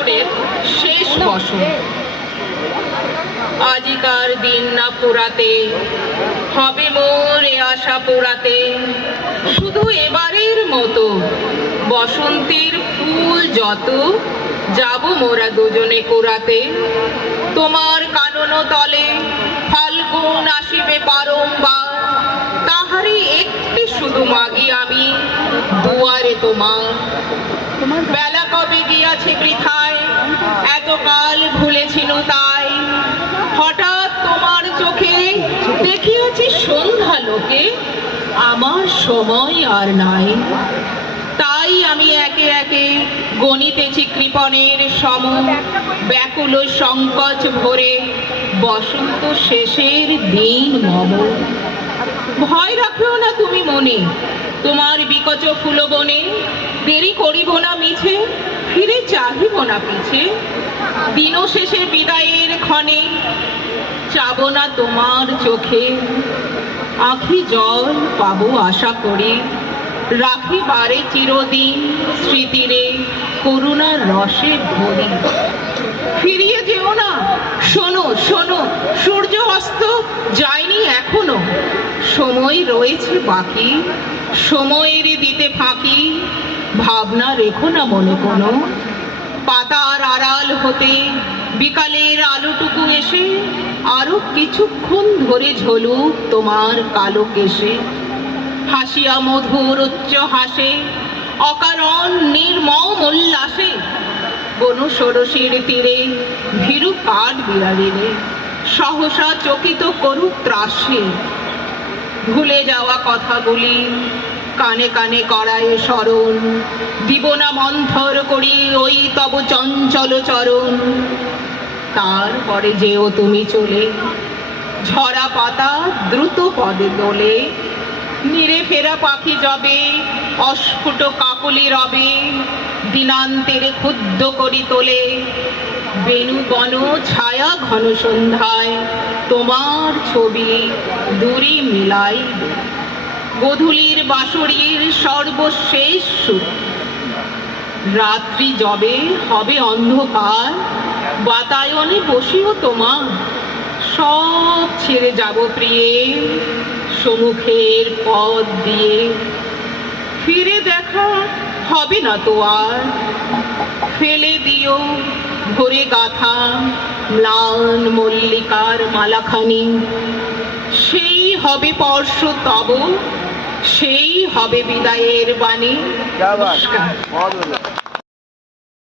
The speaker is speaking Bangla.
ঠাকুরের শেষ বসন। আজিকার দিন না পুরাতে, হবে মোর এ আশা পুরাতে, শুধু এবারের মতো বসন্তের ফুল যত যাব মোরা দুজনে কুড়াতে। তোমার কানন তলে ফাল্গুন আসিবে বারংবার, তাহারই একটি শুধু মাগি আমি দুয়ারে তোমার। বেলা কবে গিয়াছে বৃথায়, এতকাল ভুলেছিল তাই, হঠাৎ তোমার চোখে দেখিয়াছি সন্ধ্যা লোকে, আমার সময় আর নাই। তাই আমি একে একে গণিতেছি কৃপণের সম, ব্যাকুল সংকোচ ভরে বসন্ত শেষের দিন মম। ভয় রাখিও না তুমি মনে, তোমার বিকচ ফুলবনে, দেরি করিব না মিছে, ফিরে চাহিব না পিছে। দিন শেষে বিদায়ের ক্ষণে চাব না তোমার চোখে, আঁখি জল পাবো আশা করি, রাখিবারে চিরদিন স্মৃতিরে করুণার রসে ভরি। ফিরিয়ে যেও না, শোনো শোনো, সূর্য অস্ত যায়নি এখনো, সময় রয়েছে বাকি, সময়ের দিতে ফাঁকি। ভাবনা রেখো না মনে কোনো, পাতার আড়াল হতে বিকালের আলোটুকু এসে আরো কিছুক্ষণ ধরে ঝলুক তোমার কালো কেশে। হাসিয়া মধুর উচ্চ হাসে, অকারণ নির্মম উল্লাসে, বন ষোড়শীর তীরে ভীরু কাঠ বিড়ালিরে সহসা চকিত করুক ত্রাসে। ভুলে যাওয়া কথাগুলি কানে কানে করায় স্মরণ, দিব না মন্থর করি ওই তব চঞ্চল চরণ। তারপরে যেও তুমি চলে, ঝরা পাতা দ্রুত পদে দোলে, নিরে ফেরা পাখি যাবে অস্ফুট কাকলি রবে, দিনান্তেরে ক্ষুব্ধ করি তোলে বেণু বন ছায়া ঘন সন্ধ্যায়, তোমার ছবি দূরে মিলাই। গোধূলির বাঁশরীর সর্বশেষ সুর, রাত্রি যবে হবে অন্ধকার, বাতায়নে বসিও তোমার, সব ছেড়ে যাব প্রিয়ে সম্মুখের পথ দিয়ে। ফিরে দেখা হবে না তো আর, ফেলে দিও ভরে গাথা ম্লান মল্লিকার মালাখানি। সেই হবে স্পর্শ তব, সেই হবে বিদায়ের বাণী। নমস্কার।